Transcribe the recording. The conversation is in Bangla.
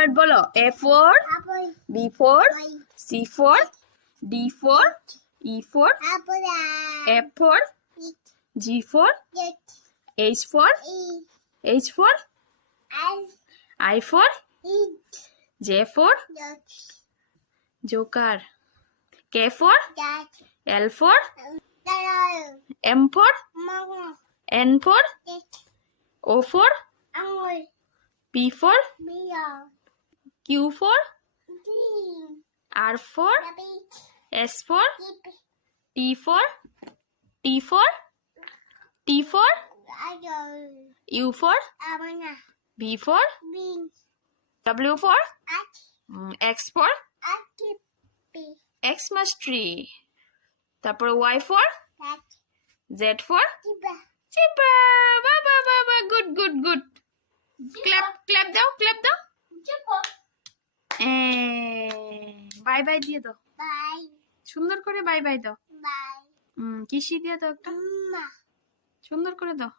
word বলো। A for B for C for D for E for F for G for H for I for J for Joker, K for L for M for N for O for P for Q for R for S for T for U for V for W for X for Xmas tree, তারপর Y for Z for zebra, বাবা গুড গুড গুড, ক্ল্যাপ দাও বাই বাই দিয়ে দাও, সুন্দর করে বাই বাই দাও, কিসি দিয়ে দাও একটা, সুন্দর করে দাও।